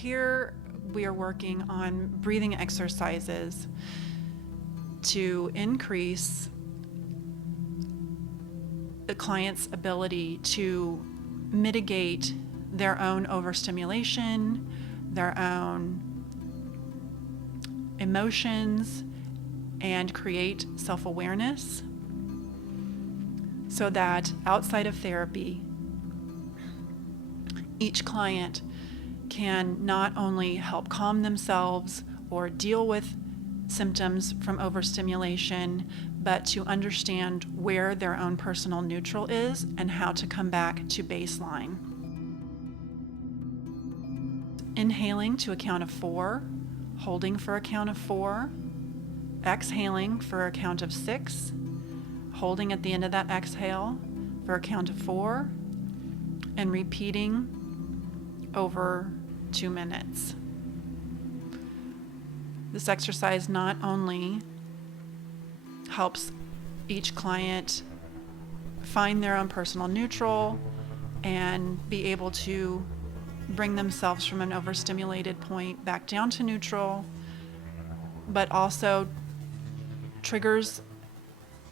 Here we are working on breathing exercises to increase the client's ability to mitigate their own overstimulation, their own emotions, and create self-awareness so that outside of therapy, each client can not only help calm themselves or deal with symptoms from overstimulation, but to understand where their own personal neutral is and how to come back to baseline. Inhaling to a count of 4, holding for a count of 4, exhaling for a count of 6, holding at the end of that exhale for a count of 4, and repeating over 2 minutes. This exercise not only helps each client find their own personal neutral and be able to bring themselves from an overstimulated point back down to neutral, but also triggers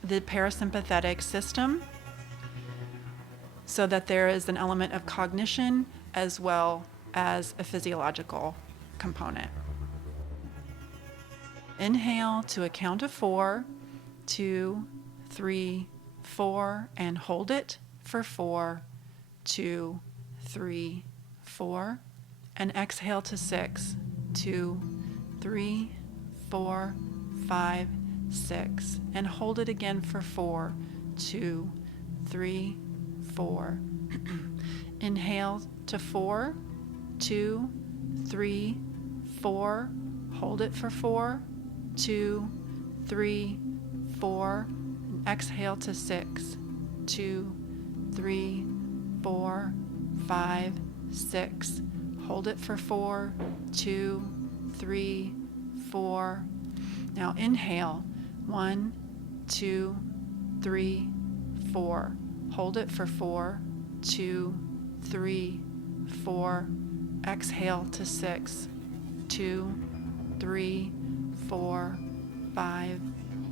the parasympathetic system so that there is an element of cognition as well as a physiological component. Inhale to a count of 4, 2, 3, 4, and hold it for 4, 2, 3, 4, and exhale to 6, 2, 3, 4, 5, 6, and hold it again for 4, 2, 3, 4. Inhale to 4, 2, 3, 4, hold it for 4, 2, 3, 4, and exhale to 6, 2, 3, 4, 5, 6, hold it for 4, 2, 3, 4. Now inhale, 1, 2, 3, 4, hold it for 4, 2, 3, 4, exhale to 6, 2, 3, 4, 5,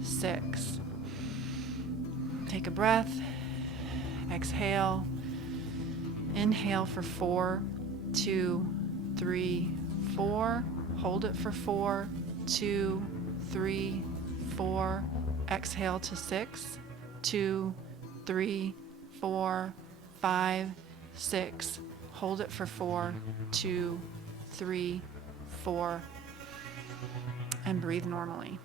6. Take a breath, exhale, inhale for 4, 2, 3, 4, hold it for 4, 2, 3, 4, exhale to 6, 2, 3, 4, 5, 6, hold it for 4, 2, 3, 4, and breathe normally.